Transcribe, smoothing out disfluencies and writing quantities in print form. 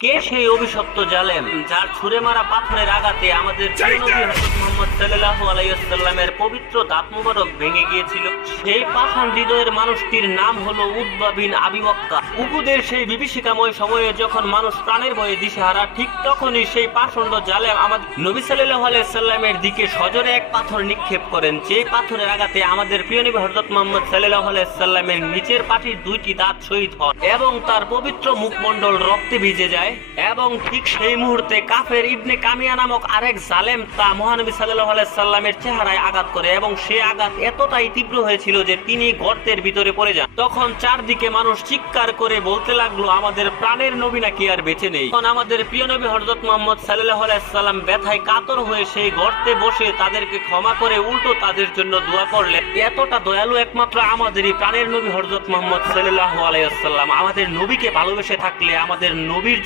কে সেই অভিশপ্ত জালেম যার ছুঁড়ে মারা পাথরের আঘাতে আমাদের প্রিয় নবী হযরত মুহাম্মদ সাল্লাল্লাহু আলাইহি ওয়াসাল্লামের পবিত্র দাঁত মুবারক ভেঙে গিয়েছিল? সেই পাষাণ হৃদয়ের মানুষটির নাম হলো উতবা বিন আবী ওয়াক্কাস। উহুদের সেই বিভীষিকাময় সময়ে যখন মানুষ প্রাণের ভয়ে দিশেহারা, ঠিক তখনই সেই পাষণ্ড জালেম আমাদের নবী সাল্লাল্লাহু আলাইহি ওয়াসাল্লামের দিকে সজোরে এক পাথর নিক্ষেপ করেন। যে পাথরের আঘাতে আমাদের প্রিয় নবী হযরত মুহাম্মদ সাল্লাল্লাহু আলাইহি ওয়াসাল্লামের নিচের পাটির দুইটি দাঁত শহীদ হয় এবং তার পবিত্র মুখমণ্ডল রক্তে ভিজে যায়। এবং ঠিক সেই মুহূর্তে কাফের ইবনে কামিয়া নামক আরেক জালেম তা মহানবী সাল্লাল্লাহু আলাইহি সাল্লামের চেহারায় আঘাত করে এবং সে আঘাত এতটাই তীব্র হয়েছিল যে তিনি গর্তের ভিতরে পড়ে যান। তখন চারদিকে মানুষ চিৎকার করে বলতে লাগলো, আমাদের প্রাণের নবী নাকি আর বেঁচে নেই। তখন আমাদের প্রিয় নবী হযরত মুহাম্মদ সাল্লাল্লাহু আলাইহি সাল্লাম ব্যথায় কাতর হয়ে সেই গর্তে বসে তাদেরকে ক্ষমা করে উল্টো তাদের জন্য দোয়া করলেন। এতটা দয়ালু একমাত্র আমাদেরই প্রাণের নবী হযরত মুহাম্মদ সাল্লাল্লাহু আলাইহি সাল্লাম। আমাদের নবীকে ভালোবেসে থাকলে আমাদের নবীর